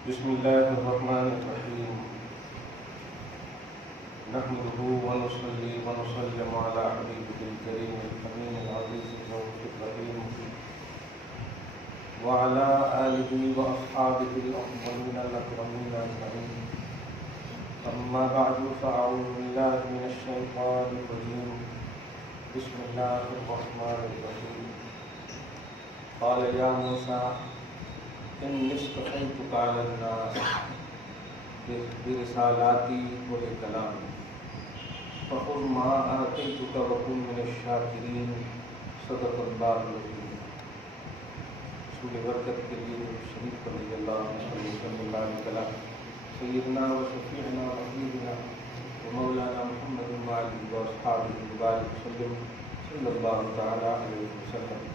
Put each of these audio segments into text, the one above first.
بسم الله الرحمن الرحيم نحمده ونصلي ونسلم على حبيبه الكريم الأمين العزيز الرؤوف الرحيم وعلى آله وأصحابه الأفضلين الأكرمين أجمعين. أما بعد فأعوذ بالله من الشيطان الرجيم. بسم الله الرحمن الرحيم. قال يا موسى إني اصطفيتك على الناس برسالاتي وبكلامي فخذ ما آتيتك وكن من الشاكرين. صدق الله العظيم. رسول برکت کے لیے شریف رضی اللہ عنہ صلی اللہ علیہ وسلم سیدنا و شفیعنا و حبیبنا و مولانا محمد وآلہ واصحابہ وبارک وسلم صلی اللہ تعالی علیہ وسلم.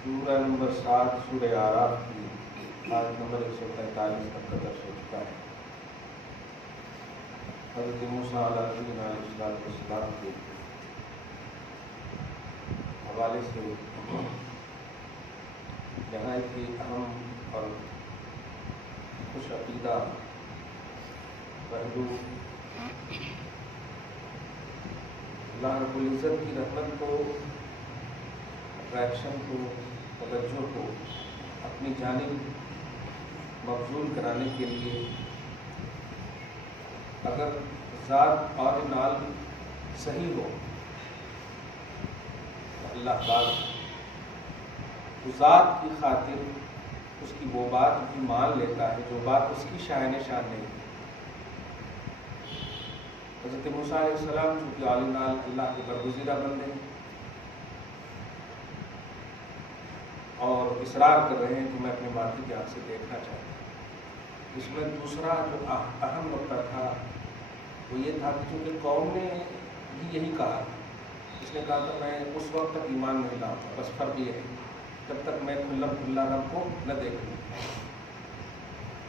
سورہ نمبر 7 سورہ اعراف کی آیت نمبر 145 تک کا درس ہو چکا ہے. حضرت موسیٰ علیہ السلام کے حوالے سے نہایت ہی اہم اور خوش عقیدہ پہلو اللہ رب العزت کی رحمت کو، اٹریکشن کو، توجہ کو اپنی جانب مبذول کرانے کے لیے اگر ذات اور نال صحیح ہو تو اللہ پاک ذات کی خاطر اس کی وہ بات بھی مان لیتا ہے جو بات اس کی شان نہیں. حضرت موسیٰ علیہ السلام چونکہ عالی نال اللہ کے برگزیدہ بندے اور اصرار کر رہے ہیں کہ میں اپنے ماضی کی آنکھ سے دیکھنا چاہتا ہوں. اس میں دوسرا جو اہم نقطہ تھا وہ یہ تھا کہ چونکہ قوم نے بھی یہی کہا، اس نے کہا کہ میں اس وقت تک ایمان نہیں لاؤں گا، بس فرق یہ ہے جب تک میں کھلا رب کو نہ دیکھوں.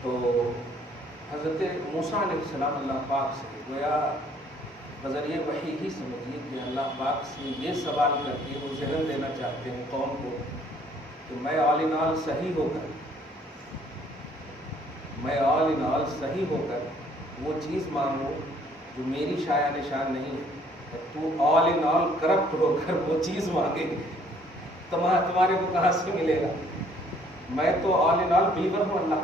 تو حضرت موسیٰ علیہ السلام اللہ پاک سے گویا بذریعہ وحی ہی سمجھیے کہ اللہ پاک سے یہ سوال کر کے وہ ذہن دینا چاہتے ہیں قوم کو کہ میں آل ان آل صحیح ہو کر وہ چیز مانگوں جو میری شایع نشان نہیں ہے، تو آل ان آل کرپٹ ہو کر وہ چیز مانگے تمہارے کو کہاں سے ملے گا؟ میں تو آل ان آل بلیور ہوں اللہ،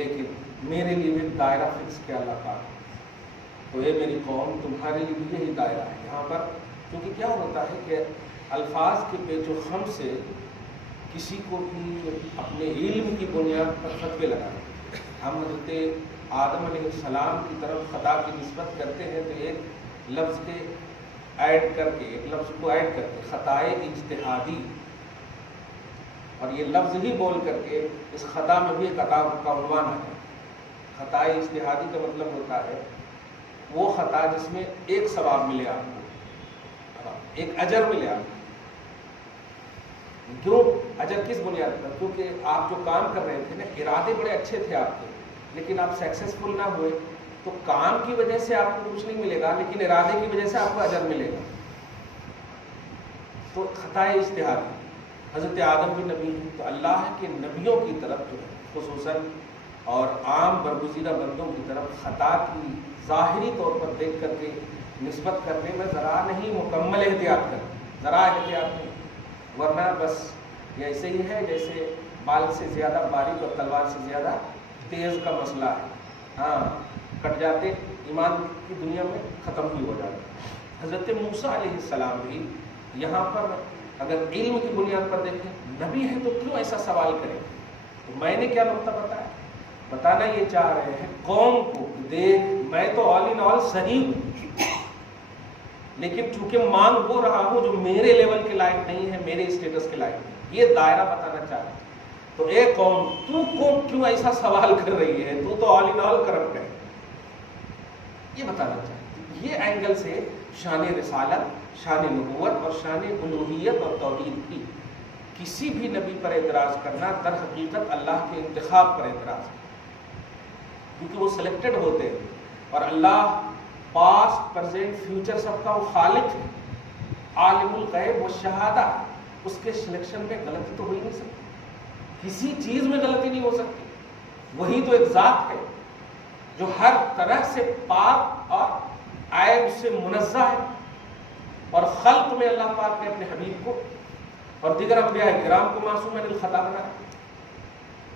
لیکن میرے لیے بھی دائرہ فکس کیا اللہ پاک. تو یہ میری قوم تمہارے لیے بھی یہی دائرہ ہے. یہاں پر کیونکہ کیا ہوتا ہے کہ الفاظ کے پیچ و خم سے کسی کو بھی اپنے علم کی بنیاد پر فتوے لگانا. ہم حضرت آدم علیہ السلام کی طرف خطا کی نسبت کرتے ہیں تو ایک لفظ کو ایڈ کر کے خطائے اجتہادی، اور یہ لفظ ہی بول کر کے اس خطا میں بھی ایک عطا کا عنوان ہے. خطائے اجتہادی کا مطلب ہوتا ہے وہ خطا جس میں ایک ثواب ملے آپ کو، ایک اجر ملے آپ کو. کیوں اجر کس بنیاد پر؟ کیونکہ آپ جو کام کر رہے تھے نا، ارادے بڑے اچھے تھے آپ کے، لیکن آپ سکسیسفل نہ ہوئے تو کام کی وجہ سے آپ کو کچھ نہیں ملے گا، لیکن ارادے کی وجہ سے آپ کو اجر ملے گا. تو خطائے اجتہادی. حضرت آدم بھی نبی ہیں تو اللہ کے نبیوں کی طرف جو ہے خصوصاً اور عام برگزیدہ بندوں کی طرف خطا کی ظاہری طور پر دیکھ کر کے نسبت کرنے میں ذرا نہیں، مکمل احتیاط کریں، ذرا احتیاط نہیں، ورنہ بس یہ ایسے ہی ہے جیسے بال سے زیادہ باریک اور تلوار سے زیادہ تیز کا مسئلہ ہے. ہاں کٹ جاتے، ایمان کی دنیا میں ختم ہی ہو جاتے. حضرت موسیٰ علیہ السلام بھی یہاں پر اگر علم کی بنیاد پر دیکھیں، نبی ہیں تو کیوں ایسا سوال کریں؟ تو میں نے کیا نقطہ بتانا یہ چاہ رہے ہیں قوم کو، دیکھ میں تو آل ان آل صحیح ہوں، لیکن چونکہ مانگ ہو رہا ہوں جو میرے لیول کے لائق نہیں ہے، میرے اسٹیٹس کے لائق نہیں. یہ دائرہ بتانا چاہ رہے ہیں. تو اے قوم، تو کیوں ایسا سوال کر رہی ہے؟ تو آل ان آل کرپٹ ہے، یہ بتانا چاہتے. یہ اینگل سے شان رسالت، شان نبوت اور شان الوہیت اور توحید کی کسی بھی نبی پر اعتراض کرنا در حقیقت اللہ کے انتخاب پر اعتراض ہے، کیونکہ وہ سلیکٹڈ ہوتے ہیں اور اللہ پاسٹ پریزنٹ فیوچر سب کا وہ خالق ہے، عالم الغیب و شہادہ، اس کے سلیکشن میں غلطی تو ہو ہی نہیں سکتی. کسی چیز میں غلطی نہیں ہو سکتی. وہی تو ایک ذات ہے جو ہر طرح سے پاک اور عیب سے منزہ ہے. اور خلق میں اللہ پاک نے اپنے حبیب کو اور دیگر انبیاء کرام کو معصوم من الخطا بنایا.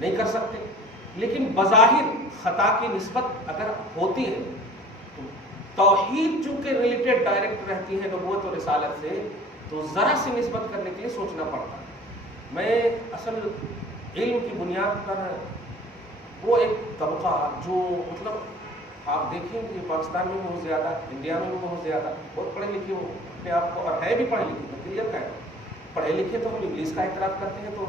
نہیں کر سکتے. لیکن بظاہر خطا کی نسبت اگر ہوتی ہے تو توحید چونکہ ریلیٹڈ ڈائریکٹ رہتی ہے نبوت اور رسالت سے, تو ذرا سی نسبت کرنے کے لیے سوچنا پڑتا ہے. میں اصل علم کی بنیاد پر وہ ایک طبقہ جو مطلب آپ دیکھیں کہ پاکستان میں بہت زیادہ, انڈیا میں بھی بہت زیادہ, بہت پڑھے لکھے ہو اپنے آپ کو, اور ہے بھی پڑھے لکھے, کلیئر کا ہے. پڑھے لکھے تو ہم انگلش کا اعتراف کرتے ہیں تو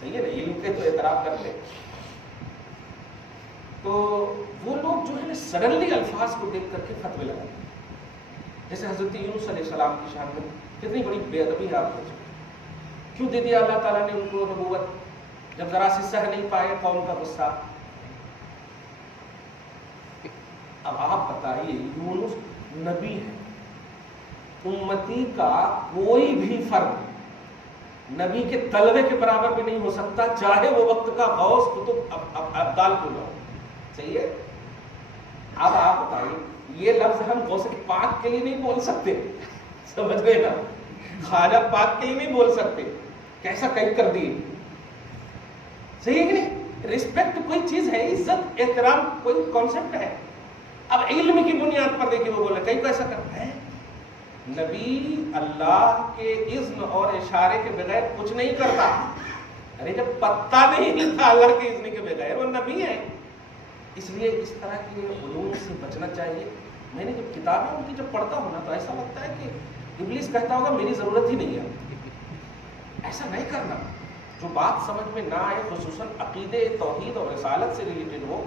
صحیح ہے نا, علم کے تو اعتراف کرتے ہیں. تو وہ لوگ جو ہے نا سڈنلی الفاظ کو دیکھ کر کے فتوے لگاتے ہیں. جیسے حضرت یونس علیہ السلام کی شان میں کتنی بڑی بے ادبی آپ کو کیوں دے دیا اللہ تعالیٰ نے ان کو نبوت, جب ذرا سی سہ نہیں پائے قوم کا غصہ. اب آپ بتائیے, یونس نبی ہے, امتی کا کوئی بھی فرد نبی کے طلبے کے برابر بھی نہیں ہو سکتا, چاہے وہ وقت کا غوث قطب ابدال کیوں نہ ہو. صحیح ہے. اب آپ بتائیے, یہ لفظ ہم غوث پاک کے لیے نہیں بول سکتے, سمجھ گئے نا, خواجہ پاک کے لیے نہیں بول سکتے. کیسا کہیں کر دیے. صحیح ہے کہ نہیں. رسپیکٹ کوئی چیز ہے, عزت احترام کوئی کانسیپٹ ہے. اب علم کی بنیاد پر دیکھیے وہ بولے کہیں کو ایسا کرتا ہے. نبی اللہ کے اذن اور اشارے کے بغیر کچھ نہیں کرتا. ارے جب پتہ نہیں ہلتا اللہ کے اذن کے بغیر, وہ نبی ہے. اس لیے اس طرح کے علوم سے بچنا چاہیے. میں نے جب کتابیں ان کی جب پڑھتا ہوں نا تو ایسا لگتا ہے کہ ابلیس کہتا ہوگا میری ضرورت ہی نہیں ہے. ایسا نہیں کرنا. جو بات سمجھ میں نہ آئے, خصوصاً عقیدے توحید اور رسالت سے ریلیٹڈ ہو,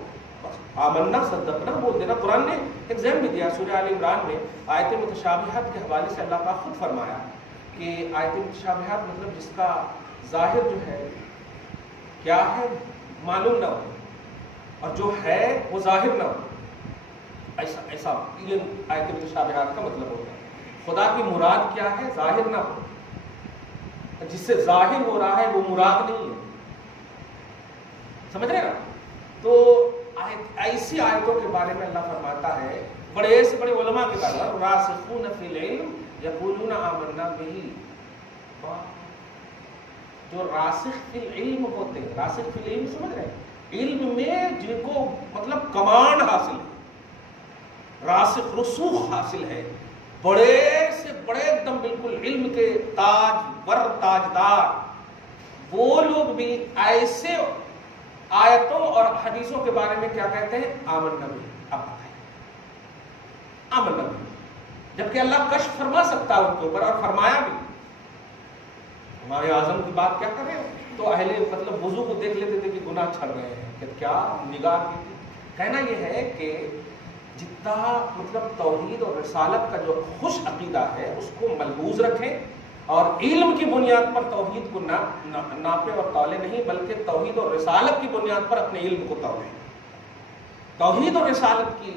آمنا صدقنا بول دینا. قرآن نے ایگزام بھی دیا سورہ آل عمران میں آیت متشابہات کے حوالے سے. اللہ پاک خود فرمایا کہ آیت متشابہات مطلب جس کا ظاہر جو ہے کیا ہے معلوم نہ ہو, اور جو ہے وہ ظاہر نہ ہو. ایسا یہ آیت متشابہات کا مطلب ہوتا ہے. خدا کی مراد کیا ہے, ظاہر نہ ہو. جس سے ظاہر ہو رہا ہے وہ مراد نہیں ہے. سمجھ رہے نا. تو ایسی آیتوں کے بارے میں اللہ فرماتا ہے, بڑے سے بڑے علماء کے بارے میں, راسخون فی العلم یقولون آمنا بہ. جو راسخ فی العلم ہوتے ہیں, راسخ فی العلم سمجھ رہے ہیں, علم میں جن کو مطلب کمانڈ حاصل ہے, راسخ رسوخ حاصل ہے, بڑے سے بڑے ایک دم بالکل علم کے تاج ور تاجدار, وہ لوگ بھی ایسے آیتوں اور حدیثوں کے بارے میں کیا کہتے ہیں, آمنا بہ. اب بتائیں آمنا بہ, جبکہ اللہ کشف فرما سکتا ہے ان کے اوپر, اور فرمایا بھی. ہمارے اعظم کی بات کیا کر رہے ہیں, تو اہل مطلب وضو کو دیکھ لیتے تھے کہ گناہ چھڑ رہے ہیں, کہ کیا نگاہ کی تھی. کہنا یہ ہے کہ جتنا مطلب توحید اور رسالت کا جو خوش عقیدہ ہے اس کو ملحوظ رکھیں, اور علم کی بنیاد پر توحید کو ناپے اور تولے نہیں, بلکہ توحید اور رسالت کی بنیاد پر اپنے علم کو تولیں. توحید اور رسالت کی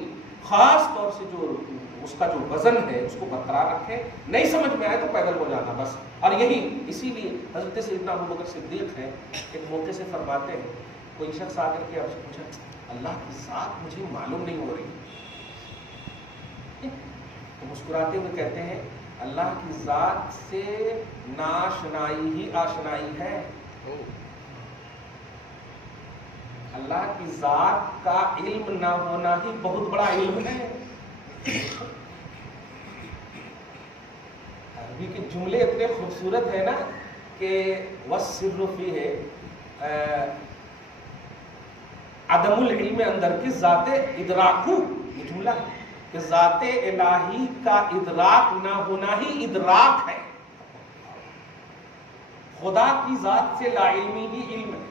خاص طور سے جو اس کا جو وزن ہے اس کو برقرار رکھیں. نہیں سمجھ میں آئے تو پیدل ہو جانا بس. اور یہی اسی لیے حضرت سیدنا ابوبکر صدیق ہے, ایک موقع سے فرماتے ہیں, کوئی شخص آ کر کے آپ سے پوچھا, اللہ کی ذات مجھے معلوم نہیں ہو رہی, تو مسکراتے ہوئے کہتے ہیں اللہ کی ذات سے ناشنائی ہی آشنائی ہے. اللہ کی ذات کا علم نہ ہونا ہی بہت بڑا علم ہے. عربی کے جملے اتنے خوبصورت ہیں نا کہ والسر فیہ عدم العلم اندر کی ذات ادراکو, یہ جملہ ہے کہ ذات الہی کا ادراک نہ ہونا ہی ادراک ہے. خدا کی ذات سے لا علمی ہی علم ہے.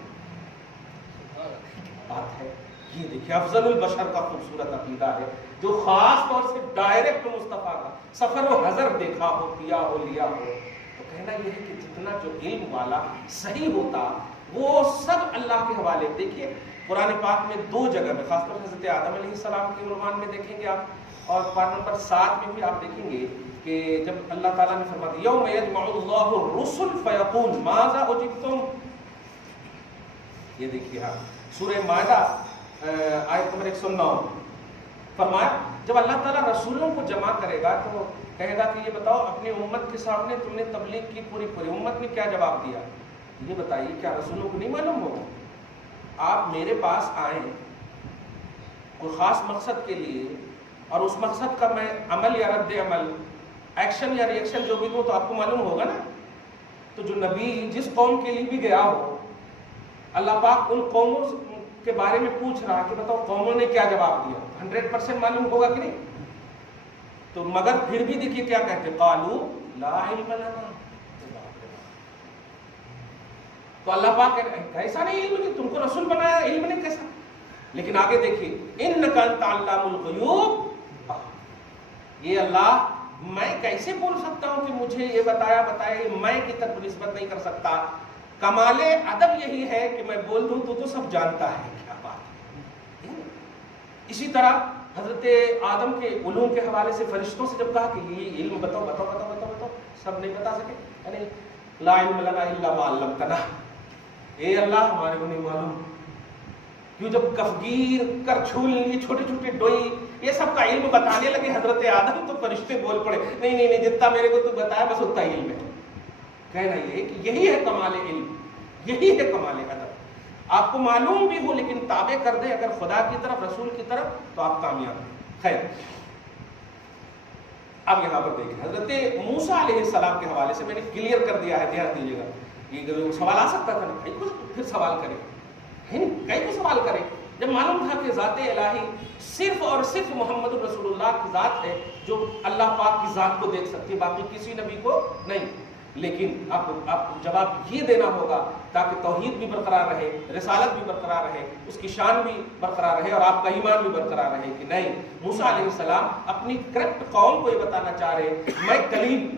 بات ہے یہ دیکھیے افضل البشر کا خوبصورت عقیدہ ہے, جو خاص طور سے ڈائریکٹ مصطفیٰ کا سفر و حضر دیکھا ہو, کیا ہو, لیا ہو. تو کہنا یہ ہے کہ جتنا جو علم والا صحیح ہوتا وہ سب اللہ کے حوالے. دیکھیے قرآن پاک میں 2 جگہ میں, خاص طور سے حضرت آدم علیہ السلام کے عنوان میں دیکھیں گے آپ, اور پارٹ نمبر 7 میں بھی آپ دیکھیں گے کہ جب اللہ تعالیٰ نے فرمایا یوم یجمع اللہ الرسل فیقول ماذا اجبتم, یہ دیکھیے ہاں سورہ مائدہ آیت نمبر 109 فرمایا جب اللہ تعالیٰ رسولوں کو جمع کرے گا تو کہے گا کہ یہ بتاؤ اپنی امت کے سامنے تم نے تبلیغ کی پوری امت نے کیا جواب دیا؟ یہ بتائیے کیا رسولوں کو نہیں معلوم ہوگا؟ آپ میرے پاس آئیں کوئی خاص مقصد کے لیے اور اس مقصد کا میں عمل یا رد عمل ایکشن یا ریئیکشن جو بھی دوں تو آپ کو معلوم ہوگا نا. تو جو نبی جس قوم کے لیے بھی گیا ہو اللہ پاک ان قوموں کے بارے میں پوچھ رہا کہ بتاؤ قوموں نے کیا جواب دیا, 100% معلوم ہوگا کہ نہیں؟ تو مگر پھر بھی دیکھیے کیا کہتے ہیں قالوا لا علم لنا. تو اللہ پاک کیسا نہیں علم نہیں, تم کو رسول بنایا علم نہیں کیسا؟ لیکن آگے دیکھیے انک انت علام الغیوب. یہ اللہ میں کیسے بول سکتا ہوں کہ مجھے یہ بتائے میں کی طرف نسبت نہیں کر سکتا. کمال ادب یہی ہے کہ میں بول دوں تو سب جانتا ہے. کیا بات ہے. اسی طرح حضرت آدم کے علوم کے حوالے سے فرشتوں سے جب کہا کہ یہ علم بتاؤ سب نہیں بتا سکے. یعنی لا علم لنا الا ما علمتنا, اے اللہ ہمارے کو نہیں معلوم. کیوں جب کفگیر کرچھول یہ چھوٹے چھوٹے ڈوئی یہ سب کا علم بتانے لگے حضرت آدم تو فرشتے بول پڑے نہیں جتنا میرے کو تو بتایا بس اتنا علم ہے. کہنا یہ کہ یہی ہے کمال علم, یہی ہے کمال ادب. آپ کو معلوم بھی ہو لیکن تابع کر دیں اگر خدا کی طرف رسول کی طرف تو آپ کامیاب ہیں. خیر اب یہاں پر دیکھیں حضرت موسیٰ علیہ السلام کے حوالے سے میں نے کلیئر کر دیا ہے, دھیان دیجیے گا. یہ سوال آ سکتا تھا نا پھر سوال کریں کئی کو سوال کریں جب معلوم تھا کہ ذات الہی صرف اور صرف محمد رسول اللہ کی ذات ہے جو اللہ پاک کی ذات کو دیکھ سکتی ہے, باقی کسی نبی کو نہیں. لیکن آپ کو جواب یہ دینا ہوگا تاکہ توحید بھی برقرار رہے, رسالت بھی برقرار رہے, اس کی شان بھی برقرار رہے اور آپ کا ایمان بھی برقرار رہے کہ نہیں موسیٰ علیہ السلام اپنی کریکٹ قوم کو یہ بتانا چاہ رہے میں کلیم,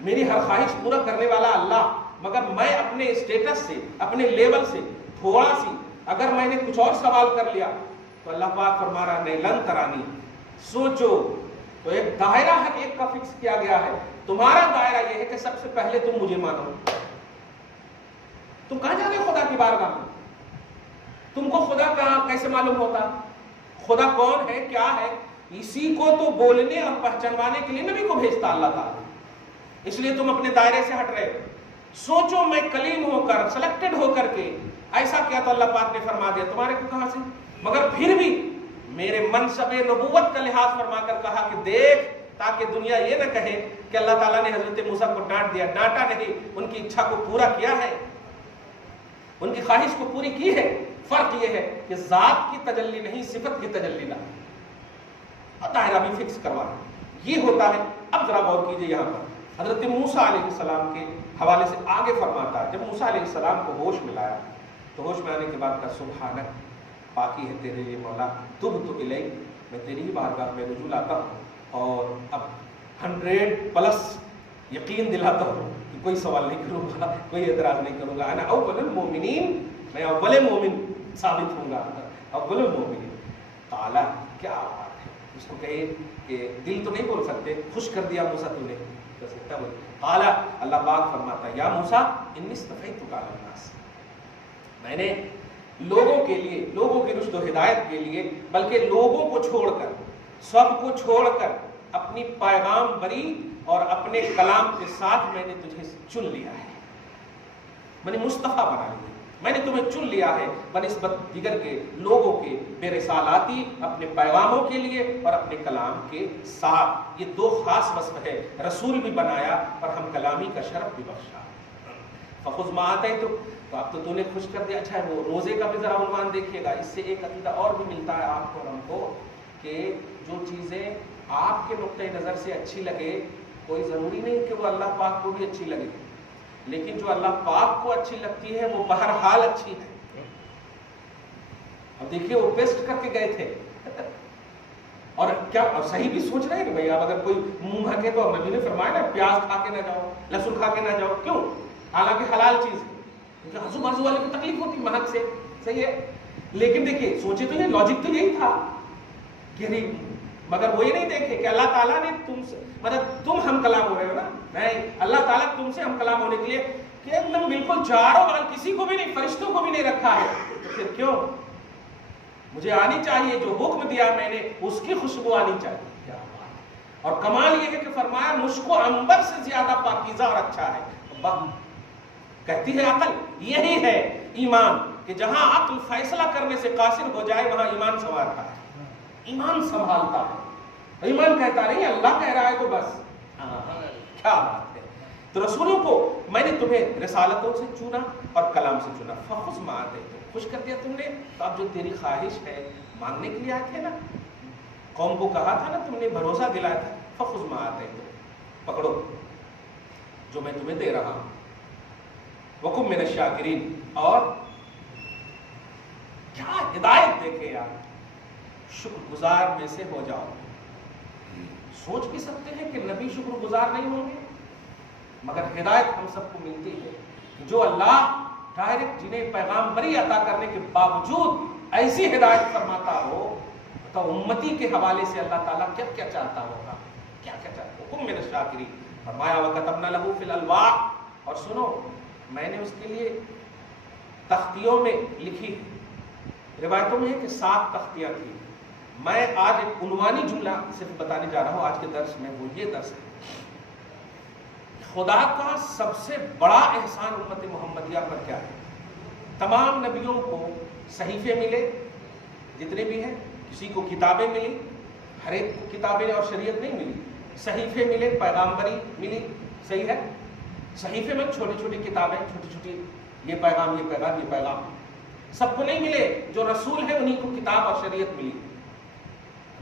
میری ہر خواہش پورا کرنے والا اللہ, مگر میں اپنے اسٹیٹس سے اپنے لیول سے تھوڑا سی اگر میں نے کچھ اور سوال کر لیا تو اللہ پاک فرما رہا نہیں لن ترانی. سوچو تو ایک دائرہ ہر ایک کا فکس کیا گیا ہے. تمہارا دائرہ یہ ہے کہ سب سے پہلے تم مجھے مانو. تم کہاں جا رہے خدا کی بارگاہ میں؟ تم کو خدا کہاں کیسے معلوم ہوتا؟ خدا کون ہے کیا ہے اسی کو تو بولنے اور پہچانوانے کے لیے نبی کو بھیجتا اللہ تعالیٰ. اس لیے تم اپنے دائرے سے ہٹ رہے. سوچو میں کلیم ہو کر سلیکٹڈ ہو کر کے ایسا کیا تو اللہ پاک نے فرما دیا تمہارے کو کہاں سے, مگر پھر بھی میرے منصب نبوت کا لحاظ فرما کر کہا کہ دیکھ تاکہ دنیا یہ نہ کہے کہ اللہ تعالیٰ نے حضرت موسیٰ کو ڈانٹ دیا. ڈانٹا نہیں, ان کی اچھا کو پورا کیا ہے, ان کی خواہش کو پوری کی ہے. فرق یہ ہے کہ ذات کی تجلی نہیں صفت کی تجلی نہ, دائرہ بھی فکس کروانا یہ ہوتا ہے. اب ذرا غور کیجیے یہاں پر حضرت موسیٰ علیہ السلام کے حوالے سے آگے فرماتا ہے جب موسیٰ علیہ السلام کو ہوش ملایا تو ہوش میں آنے کے بعد کا سبحانک پاکی ہے تیرے لیے مولا, تبت الیک میں تیری ہی بارگاہ میں رجوع لاتا ہوں اور اب 100+ یقین دلاتا ہوں کہ کوئی سوال نہیں کروں گا, کوئی اعتراض نہیں کروں گا. انا اول المؤمنین, میں اول مومن ثابت ہوں گا, اول المؤمنین. قال کیا بات ہے, اس کو کہے کہ دل تو نہیں بول سکتے, خوش کر دیا موسیٰ تو نے کر سکتا بول. قال اللہ پاک فرماتا ہے یا موسیٰ انی اصطفیتک علی الناس, میں نے لوگوں کے لیے, لوگوں کی رشد و ہدایت کے لیے, بلکہ لوگوں کو چھوڑ کر سب کو چھوڑ کر اپنی پیغام بری اور اپنے کلام کے ساتھ میں نے تجھے چن لیا ہے. میں نے مصطفیٰ بنا لیا, میں نے تمہیں چن لیا ہے بنسبت دیگر کے لوگوں کے بے رسالاتی اپنے پیغاموں کے لیے اور اپنے کلام کے ساتھ. یہ دو خاص وصف ہے, رسول بھی بنایا اور ہم کلامی کا شرف بھی بخشا. فخذ ما آتیتک, تو اب تو نے خوش کر دیا. اچھا ہے وہ روزے کا بھی ذرا عنوان دیکھیے گا, اس سے ایک عقیدہ اور بھی ملتا ہے آپ کو اور ہم کو کہ جو چیزیں آپ کے نقطۂ نظر سے اچھی لگے کوئی ضروری نہیں کہ وہ اللہ پاک کو بھی اچھی لگے, لیکن جو اللہ پاک کو اچھی لگتی ہے وہ بہرحال اچھی ہے. اب دیکھیے وہ پیسٹ کر کے گئے تھے اور کیا صحیح بھی سوچ رہے ہیں کہ بھائی آپ اگر کوئی منہ مہکے تو نبی نے فرمایا نا پیاز کھا کے نہ جاؤ, لہسن کھا کے نہ جاؤ. کیوں؟ حالانکہ حلال چیز ہے, کیونکہ آزو بازو والے کو تکلیف ہوتی مہک سے, صحیح ہے. لیکن دیکھیے سوچے تو یہ لاجک تو یہی تھا کہ مگر وہ یہ نہیں دیکھے کہ اللہ تعالیٰ نے تم سے مطلب تم ہم کلام ہو رہے ہو نا، نہیں، اللہ تعالیٰ تم سے ہم کلام ہونے کے لیے کہ ایک دم بالکل چاروں بال کسی کو بھی نہیں، فرشتوں کو بھی نہیں رکھا ہے، تو پھر کیوں؟ مجھے آنی چاہیے، جو حکم دیا میں نے اس کی خوشبو آنی چاہیے. کیا بات! اور کمال یہ ہے کہ فرمایا مجھ کو عنبر سے زیادہ پاکیزہ اور اچھا ہے. کہتی ہے عقل یہی ہے ایمان، کہ جہاں عقل فیصلہ کرنے سے قاصر ہو جائے وہاں ایمان سنوارتا ہے، ایمان سنبھالتا ہے. ایمان کہتا نہیں اللہ کہہ رہا ہے تو بس. کیا بات ہے! تو رسولوں کو میں نے تمہیں رسالتوں سے چنا اور کلام سے چنا. فخذ ما آتیتک، خوش کر دیا تم نے، تو اب جو تیری خواہش ہے مانگنے کے لیے آئے تھے نا، قوم کو کہا تھا نا، تم نے بھروسہ دلایا تھا، فخذ ما آتیتک، پکڑو جو میں تمہیں دے رہا ہوں. وکن من الشاکرین، اور کیا ہدایت دیکھے یار، شکر گزار میں سے ہو جاؤ. سوچ بھی سکتے ہیں کہ نبی شکر گزار نہیں ہوں گے، مگر ہدایت ہم سب کو ملتی ہے کہ جو اللہ ڈائریکٹ جنہیں پیغام بری عطا کرنے کے باوجود ایسی ہدایت فرماتا ہو، تو امتی کے حوالے سے اللہ تعالیٰ کیا کیا چاہتا ہوگا، کیا کیا چاہتا ہے. حکم من الشاکرین. فرمایا وَكَتَبْنَا لَهُ فِي الْأَلْوَاحِ، اور سنو میں نے اس کے لیے تختیوں میں لکھی. روایتوں میں ہے کہ 7 تختیاں تھیں. میں آج ایک عنوانی جملہ صرف بتانے جا رہا ہوں آج کے درس میں، وہ یہ درس ہے، خدا کا سب سے بڑا احسان امت محمدیہ پر کیا ہے. تمام نبیوں کو صحیفے ملے جتنے بھی ہیں، کسی کو کتابیں ملی، ہر ایک کو کتابیں اور شریعت نہیں ملی، صحیفے ملے، پیغامبری ملی. صحیح ہے، صحیفے میں چھوٹی چھوٹی کتابیں، چھوٹی چھوٹی، یہ پیغام یہ پیغام یہ پیغام. سب کو نہیں ملے، جو رسول ہیں انہیں کو کتاب اور شریعت ملی،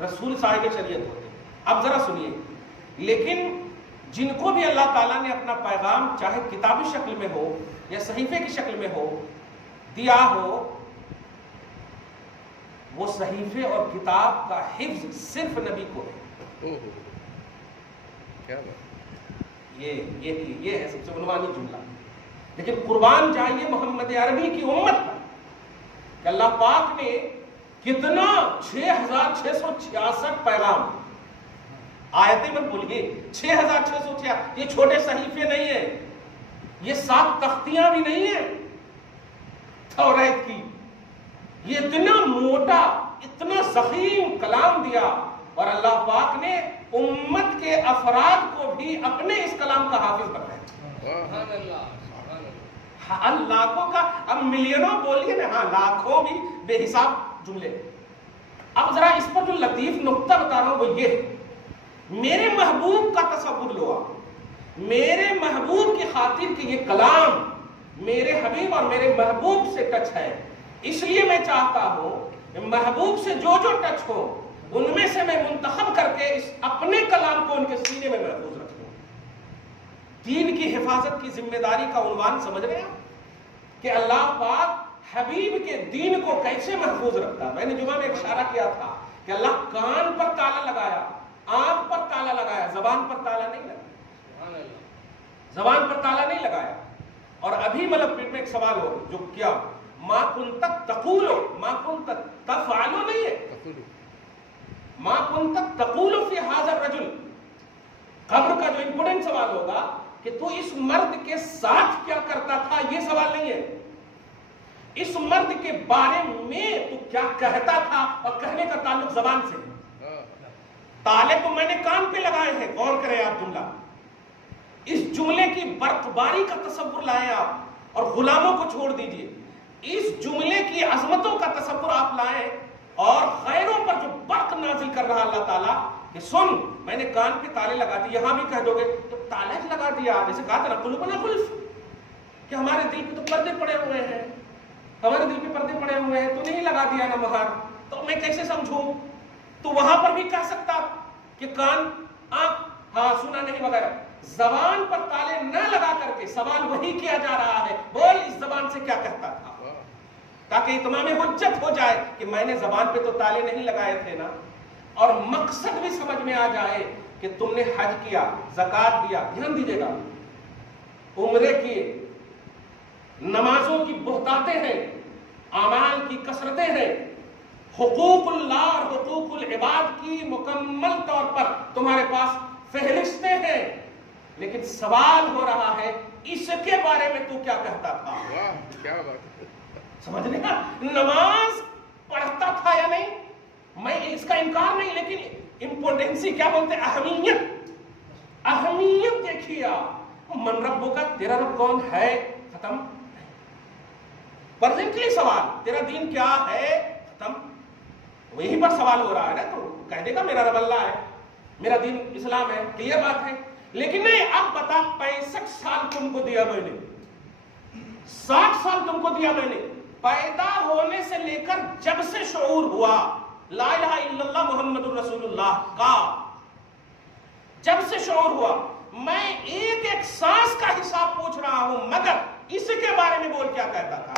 رسول صاحب شریعت ہوتے. اب ذرا سنیے، لیکن جن کو بھی اللہ تعالیٰ نے اپنا پیغام چاہے کتابی شکل میں ہو یا صحیفے کی شکل میں ہو دیا ہو، وہ صحیفے اور کتاب کا حفظ صرف نبی کو ہے. کیا بات! یہ ہے سب سے عنوانی جملہ. لیکن قربان جائیے محمد عربی کی امت پر کہ اللہ پاک نے کتنا 6666 پیغام، آیتیں مت بولیے، 6666، یہ چھوٹے صحیفے نہیں ہیں، یہ 7 تختیاں بھی نہیں ہیں توریت کی. یہ اتنا موٹا، اتنا ضخیم کلام دیا، اور اللہ پاک نے امت کے افراد کو بھی اپنے اس کلام کا حافظ بنایا. لاکھوں کا، اب ملینوں بولیے نا، ہاں لاکھوں بھی بے حساب جملے. اب ذرا اس پر جو لطیف نقطہ بتا رہا ہوں وہ یہ ہے، میرے محبوب کا تصور لو آپ، میرے محبوب کی خاطر کہ یہ کلام میرے حبیب اور میرے محبوب سے ٹچ ہے، اس لیے میں چاہتا ہوں کہ محبوب سے جو جو ٹچ ہو ان میں سے میں منتخب کر کے اس اپنے کلام کو ان کے سینے میں محفوظ رکھوں. دین کی حفاظت کی ذمہ داری کا عنوان سمجھ رہے ہیں کہ اللہ پاک حبیب کے دین کو کیسے محفوظ رکھتا. میں نے جمعہ میں اشارہ کیا تھا کہ اللہ کان پر تالا لگایا، آنکھ پر تالا لگایا، زبان پر تالا نہیں لگایا، زبان پر تالا نہیں لگایا. اور ابھی مطلب پیٹ میں ایک سوال ہو جو کیا، ما کنت تقولو، ما کنت تفعلو نہیں ہے، ما کنت تقولو فی ھذا الرجل. قبر کا جو امپورٹنٹ سوال ہوگا کہ تو اس مرد کے ساتھ کیا کرتا تھا، یہ سوال نہیں ہے. اس مرد کے بارے میں تو کیا کہتا تھا، اور کہنے کا تعلق زبان سے ہے. تالے تو میں نے کان پہ لگائے ہیں، غور کریں آپ جملہ، اس جملے کی برقباری کا تصور لائیں آپ، اور غلاموں کو چھوڑ دیجئے. اس جملے کی عظمتوں کا تصور آپ لائیں، اور غیروں پر جو برق نازل کر رہا اللہ تعالیٰ کہ سن میں نے کان پہ تالے لگا دیے. یہاں بھی کہہ دو گے تو تالے لگا دیا، جیسے کہا تھا نا قلوبنا غلف، کہ ہمارے دل پہ تو پردے پڑے ہوئے ہیں، ہمارے دل پہ پردے پڑے ہوئے ہیں، تو نہیں لگا دیا نا مہر، تو میں کیسے سمجھوں. تو وہاں پر بھی کہہ سکتا کہ کان، آنکھ، ہاں سنا نہیں وغیرہ. زبان پر تالے نہ لگا کر کے سوال وہی کیا جا رہا ہے، بول اس زبان سے کیا کہتا تھا، تاکہ اتمام حجت ہو جائے کہ میں نے زبان پہ تو تالے نہیں لگائے تھے نا. اور مقصد بھی سمجھ میں آ جائے کہ تم نے حج کیا، زکات دیا، دھیان دیجیے گا، عمرے کیے، نمازوں کی بہتاتیں ہیں، اعمال کی کثرتیں ہیں، حقوق اللہ اور حقوق العباد کی مکمل طور پر تمہارے پاس فہرستیں ہیں، لیکن سوال ہو رہا ہے اس کے بارے میں تو کیا کہتا تھا؟ واہ کیا بات ہے، سمجھنے کا، نماز پڑھتا تھا یا نہیں، میں اس کا انکار نہیں، لیکن امپورٹنسی کیا بولتے ہیں، اہمیت دیکھیے آپ، من ربو کا، تیرا رب کون ہے، ختم، پرزنٹلی سوال، تیرا دین کیا ہے، ختم، وہیں پر سوال ہو رہا ہے نا، تو کہہ دے گا میرا رب اللہ ہے، میرا دین اسلام ہے، کلیئر بات ہے، لیکن نہیں، اب بتا 65 سال تم کو دیا میں نے، 60 سال تم کو دیا میں نے، پیدا ہونے سے لے کر جب سے شعور ہوا لا الہ الا اللہ محمد الرسول اللہ کا، جب سے شعور ہوا، میں ایک ایک سانس کا حساب پوچھ رہا ہوں، مگر اس کے بارے میں بول کیا کہتا تھا؟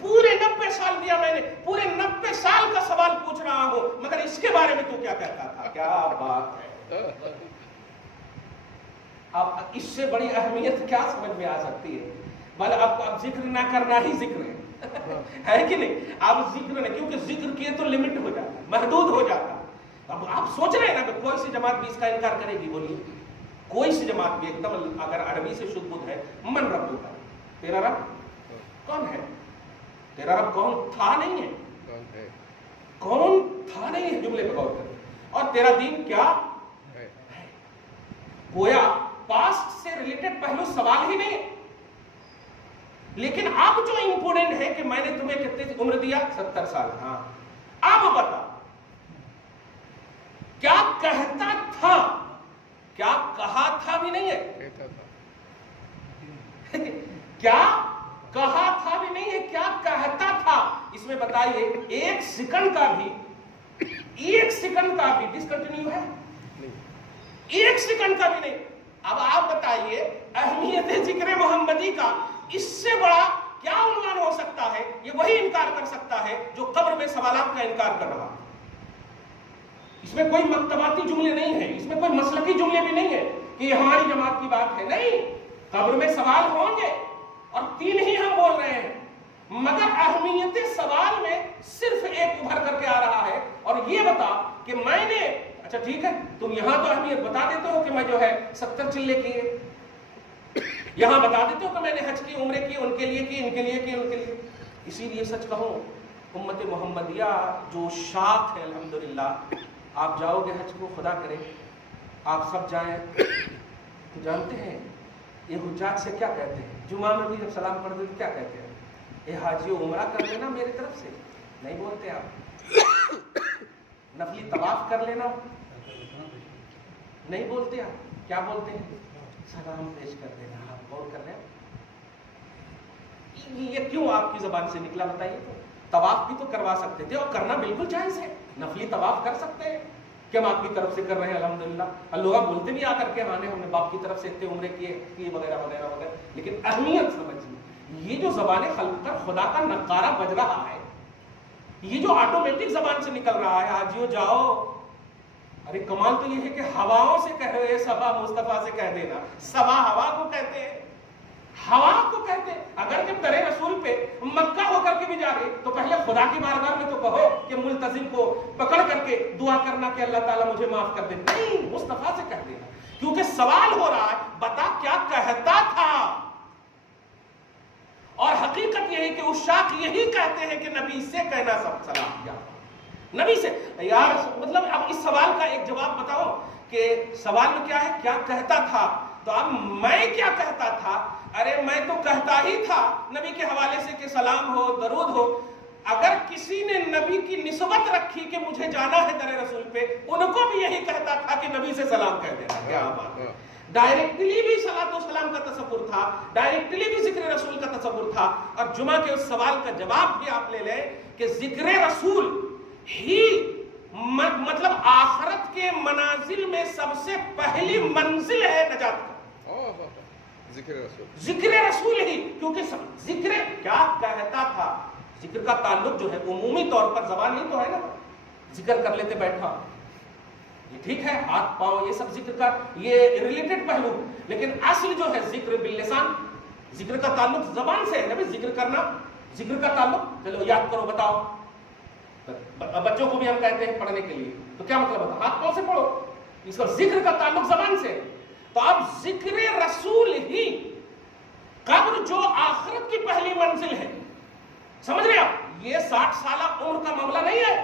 پورے 90 سال دیا میں نے، پورے 90 سال کا سوال پوچھ رہا ہوں، مگر اس کے بارے میں تو کیا کہتا تھا؟ کیا بات ہے، اب اس سے بڑی اہمیت کیا سمجھ میں آ سکتی ہے؟ مطلب اب ذکر نہ کرنا ہی ذکر ہے کہ نہیں؟ اب ذکر نہیں، کیونکہ ذکر کیے تو لمٹ ہو جاتا، محدود ہو جاتا۔ اب آپ سوچ رہے ہیں نا کہ کوئی سی جماعت بھی اس کا انکار کرے گی؟ بولیے، کوئی سی جماعت بھی ایک دم اگر عربی سے شدھ بدھ ہے، من رب کا، تیرا رب کون ہے؟ تیرا رب کون تھا نہیں ہے، کون تھا نہیں ہے، جملے پہ غور کریں، اور تیرا دین کیا ہے؟ گویا پاسٹ سے ریلیٹڈ پہلو سوال ہی نہیں ہے، لیکن اب جو امپورٹنٹ ہے کہ میں نے تمہیں کتنی عمر دیا؟ 70 سال، ہاں، اب بتا کیا کہتا تھا، کیا کہا تھا بھی نہیں ہے، کیا کہا تھا بھی نہیں ہے، کیا کہتا تھا؟ اس میں بتائیے ایک سیکنڈ کا بھی ڈسکنٹینیو ہے، ایک سیکنڈ کا بھی نہیں۔ اب آپ بتائیے اہمیت ذکر محمدی کا اس سے بڑا کیا عنوان ہو سکتا ہے؟ یہ وہی انکار کر سکتا ہے جو قبر میں سوالات کا انکار کر رہا ہے۔ اس میں کوئی مکتباتی جملے نہیں ہیں، اس میں کوئی مسلکی جملے بھی نہیں ہے کہ یہ ہماری جماعت کی بات ہے، نہیں، قبر میں سوال ہوں گے اور 3 ہی ہم بول رہے ہیں، مگر اہمیت سوال میں صرف ایک ابھر کر کے آ رہا ہے، اور یہ بتا کہ میں نے، اچھا ٹھیک ہے، تم یہاں تو اہمیت بتا دیتے ہو کہ میں جو ہے 70 چلے کیے، یہاں بتا دیتے ہو کہ میں نے حج کی، عمرے کی، ان کے لیے کی، ان کے لیے کی، ان کے لیے، اسی لیے سچ کہوں امت محمدیہ جو شاخ ہے، الحمدللہ، آپ جاؤ گے حج کو، خدا کرے آپ سب جائیں، تو جانتے ہیں یہ حجاج سے کیا کہتے ہیں؟ جمعہ میں بھی جب سلام پڑھتے تو کیا کہتے ہیں؟ اے حاجی عمرہ کر لینا میری طرف سے، نہیں بولتے آپ؟ نفلی طواف کر لینا، نہیں بولتے آپ؟ کیا بولتے ہیں؟ سلام پیش کر دینا۔ آپ غور کر رہے ہیں یہ کیوں آپ کی زبان سے نکلا؟ بتائیے تو، طواف بھی تو کروا سکتے تھے، اور کرنا بالکل جائز ہے، نفلی طواف کر سکتے ہیں کہ ہم آپ کی طرف سے کر رہے ہیں، الحمدللہ، لوگ بولتے بھی آ کر کے ہم نے باپ کی طرف سے اتنے عمرے کیے وغیرہ وغیرہ وغیرہ، لیکن اہمیت سمجھیے، یہ جو زبان خلق پر خدا کا نقارہ بج رہا ہے، یہ جو آٹومیٹک زبان سے نکل رہا ہے، حاجیو جاؤ، ارے کمال تو یہ ہے کہ ہواؤں سے کہہ رہے، صبا مصطفیٰ سے کہہ دینا، صبا ہوا کو کہتے ہیں، ہوا کو کہتے ہیں، اگر جب در رسول پہ مکہ ہو کر کے بھی جا رہے تو پہلے خدا کی بارگاہ میں تو کہو کہ ملتزم کو پکڑ کر کے دعا کرنا کہ اللہ تعالیٰ مجھے معاف کر دے، نہیں، مصطفیٰ سے کہہ دینا، کیونکہ سوال ہو رہا ہے، بتا کیا کہتا تھا، اور حقیقت یہ ہے کہ عشاق یہی کہتے ہیں کہ نبی سے کہنا سب سلام کیا، نبی سے، یار مطلب اب اس سوال کا ایک جواب بتاؤ کہ سوال میں کیا ہے، کیا کہتا تھا، تو اب میں کیا کہتا تھا؟ ارے میں تو کہتا ہی تھا نبی کے حوالے سے کہ سلام ہو، درود ہو، اگر کسی نے نبی کی نسبت رکھی کہ مجھے جانا ہے در رسول پہ، ان کو بھی یہی کہتا تھا کہ نبی سے سلام کہہ دینا، کیا بات ہے، ڈائریکٹلی بھی صلاۃ و سلام کا تصور تھا، ڈائریکٹلی بھی ذکر رسول کا تصور تھا، اور جمعہ کے اس سوال کا جواب بھی آپ لے لیں کہ ذکر رسول ہی مطلب آخرت کے منازل میں سب سے پہلی منزل ہے نجات کا، ذکر رسول ہی، کیونکہ ذکر کیا کہتا تھا، ذکر کا تعلق جو ہے عمومی طور پر زبان نہیں تو ہے نا، ذکر کر لیتے بیٹھا، یہ ٹھیک ہے، ہاتھ پاؤں یہ سب ذکر کا یہ ریلیٹڈ پہلو، لیکن اصل جو ہے ذکر باللسان، ذکر کا تعلق زبان سے ہے، ذکر کرنا، ذکر کا تعلق، چلو یاد کرو، بتاؤ بچوں کو بھی ہم کہتے ہیں پڑھنے کے لیے، تو کیا مطلب ہوتا ہے؟ ہاتھ پاؤں سے پڑھو، اس کا ذکر کا تعلق زبان سے. تو اب ذکر رسول ہی قبر جو آخرت کی پہلی منزل ہے، سمجھ رہے آپ؟ یہ 60 سالہ عمر کا معاملہ نہیں ہے،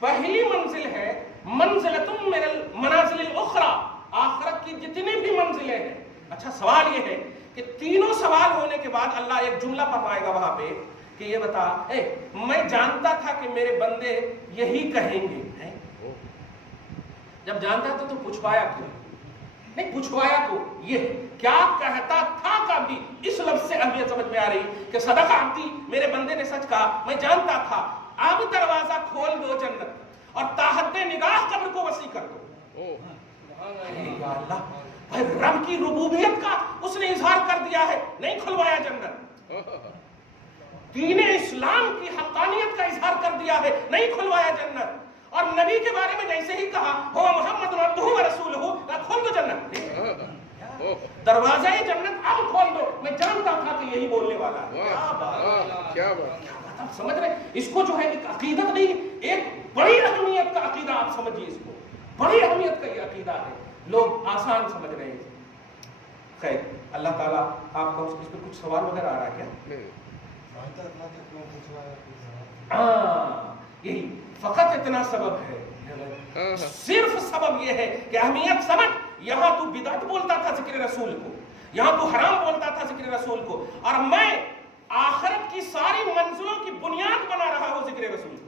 پہلی منزل ہے منزلتم من المنازل الاخرى، آخرت کی جتنی بھی منزلیں ہیں. اچھا سوال یہ ہے کہ تینوں سوال ہونے کے بعد اللہ ایک جملہ فرمائے گا وہاں پہ کہ یہ بتا، میں جانتا تھا کہ میرے بندے یہی کہیں گے. جب جانتا تھا تو پوچھوایا کیوں نہیں؟ پوچھوایا تو یہ کیا کہتا تھا کا بھی اس لفظ سے اہمیت سمجھ میں آ رہی کہ صدق عبدی، میرے بندے نے سچ کہا، میں جانتا تھا. اب دروازہ کھول دو جنت اور تاحد نگاہ قبر کو وسیع کر دو. اللہ بھائی، رب کی ربوبیت کا اس نے اظہار کر دیا ہے، نہیں کھلوایا جنت. دین اسلام کی حقانیت کا اظہار کر دیا ہے، نہیں کھلوایا جنت. اور نبی کے بارے میں جیسے ہی کہا ہو محمد عبدہ و رسولہ، کھول دو جنت. دروازہ جنت اب کھول دو، میں جانتا تھا کہ یہی بولنے والا ہے. کیا بات، آپ سمجھ رہے ہیں؟ اس کو جو ہے ایک عقیدت نہیں، ایک بڑی اہمیت کا عقیدہ آپ سمجھیے اس کو، بڑی اہمیت کا یہ عقیدہ ہے. لوگ آسان سمجھ رہے ہیں. خیر، اللہ تعالیٰ آپ کو اس پہ کچھ سوال وغیرہ آ رہا ہے کیا؟ یہی فقط اتنا سبب ہے، صرف سبب یہ ہے کہ اہمیت سمجھ. یہاں تو بدعت بولتا تھا ذکر رسول کو، یہاں تو حرام بولتا تھا ذکر رسول کو، اور میں آخرت کی ساری منزلوں کی بنیاد بنا رہا ہوں ذکر رسول کو،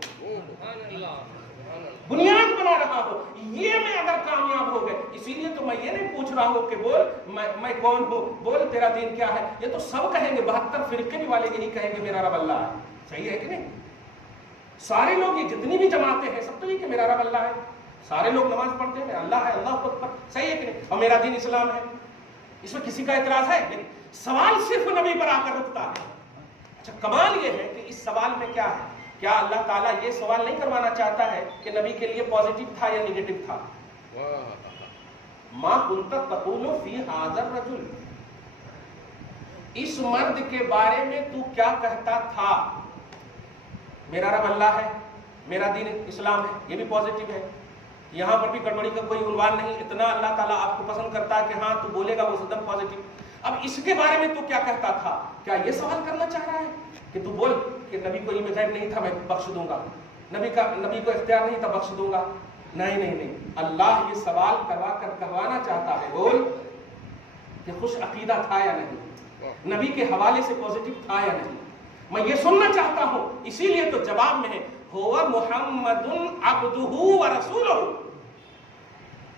بنیاد بنا رہا ہوں. یہ میں اگر کامیاب ہو گئے، اسی لیے تو میں یہ نہیں پوچھ رہا ہوں کہ بول میں کون ہوں، بول تیرا دین کیا ہے. یہ تو سب کہیں گے، 72 فرقے بھی والے یہی کہیں گے میرا رب اللہ ہے. صحیح ہے کہ نہیں؟ سارے لوگ یہ جتنی بھی جماعتیں ہیں سب تو یہ کہ میرا رب اللہ ہے. سارے لوگ نماز پڑھتے ہیں اللہ ہے، اللہ اکبر. صحیح ہے کہ نہیں؟ اور میرا دین اسلام ہے. اس میں کسی کا اعتراض ہے؟ لیکن سوال صرف نبی پر آ کر رکتا ہے. اچھا کمال یہ ہے کہ اس سوال میں کیا ہے؟ کیا اللہ تعالیٰ یہ سوال نہیں کروانا چاہتا ہے کہ نبی کے لیے پازیٹیو تھا یا نیگیٹو تھا؟ ما کنت تقول فی ھذا الرجل، اس مرد کے بارے میں تو کیا کہتا تھا؟ میرا رب اللہ ہے، میرا دین اسلام ہے، یہ بھی پازیٹیو ہے. یہاں پر بھی گڑبڑی کا کوئی عنوان نہیں. اتنا اللہ تعالیٰ آپ کو پسند کرتا ہے کہ ہاں تو بولے گا وہ ایک دم پازیٹیو. اب اس کے بارے میں تو کیا کہتا تھا؟ کیا یہ سوال کرنا چاہ رہا ہے کہ تو بول کہ نبی کو علم غیب نہیں تھا، میں بخش دوں گا، نبی کو اختیار نہیں تھا، بخش دوں گا؟ نہیں. اللہ یہ سوال کروانا چاہتا ہے، بول کہ خوش عقیدہ تھا یا نہیں، نبی کے حوالے سے پازیٹیو تھا یا نہیں. میں یہ سننا چاہتا ہوں. اسی لیے تو جواب میں ہے ہوا محمد عبدہ و رسولہ.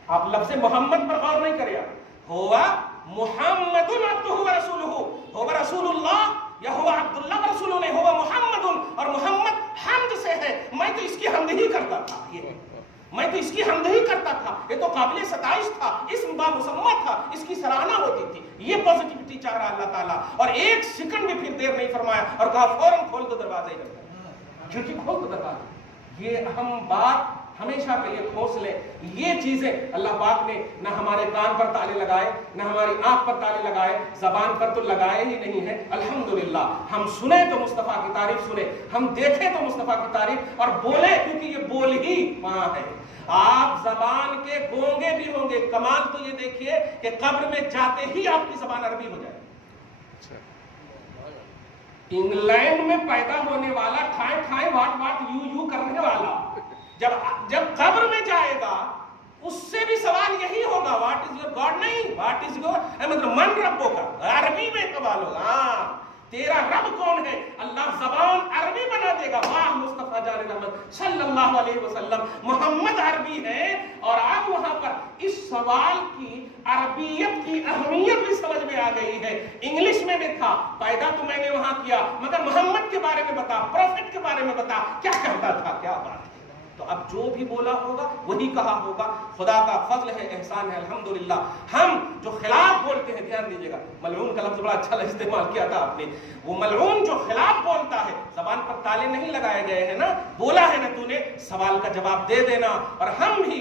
آپ لفظ محمد پر غور نہیں کرے، ہوا محمد عبدہ و رسولہ، ہوا رسول اللہ یا ہوا عبداللہ و رسولہ نہیں، ہوا محمد. اور محمد حمد سے ہے، میں تو اس کی حمد ہی کرتا تھا، میں تو اس کی حمد ہی کرتا تھا. یہ تو قابل ستائش تھا، اسم بامسمہ تھا، اس کی سراہنا ہوتی تھی. یہ پازیٹیوٹی چاہ رہا اللہ تعالیٰ. اور ایک سیکنڈ بھی پھر دیر نہیں فرمایا اور کہا فوراً کھول دو دروازے، کیونکہ کھول دو دروازے. یہ اہم بات ہمیشہ کے لیے کھوس لیں. یہ چیزیں اللہ پاک نے نہ ہمارے کان پر تالے لگائے، نہ ہماری آنکھ پر تالے لگائے، زبان پر تو لگائے ہی نہیں ہے. الحمدللہ ہم سنیں تو مصطفیٰ کی تعریف سنیں، ہم دیکھیں تو مصطفیٰ کی تعریف، اور بولیں کیونکہ یہ بول ہی وہاں ہے. آپ زبان کے گونگے بھی ہوں گے. کمال تو یہ دیکھیے کہ قبر میں جاتے ہی آپ کی زبان عربی ہو جائے. انگلینڈ میں پیدا ہونے والا ٹھائیں ٹھائیں واٹ یو کرنے والا جب قبر میں جائے گا اس سے بھی سوال یہی ہوگا، واٹ از یور گاڈ نہیں، واٹ از یور مطلب من ربو کا. عربی میں سوال ہوگا، ہاں تیرا رب کون ہے؟ اللہ زبان عربی بنا دے گا. واہ مصطفیٰ جان احمد صلی اللہ علیہ وسلم، محمد عربی ہے. اور آپ وہاں پر اس سوال کی عربیت کی اہمیت بھی سمجھ میں آ گئی ہے. انگلش میں بھی تھا، پیدا تو میں نے وہاں کیا، مگر محمد کے بارے میں بتا، پروفٹ کے بارے میں بتا، کیا کہتا تھا، کیا بات ہے. تو اب جو بھی بولا ہوگا وہی کہا ہوگا. خدا کا فضل ہے، احسان ہے، الحمدللہ. ہم جو خلاف بولتے ہیں، دھیان دیجیے گا، ملعون کا لفظ بڑا اچھا استعمال کیا تھا آپ نے. وہ ملعون جو خلاف بولتا ہے، زبان پر تالے نہیں لگائے گئے ہیں نا، بولا ہے نا تو نے، سوال کا جواب دے دینا. اور ہم بھی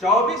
24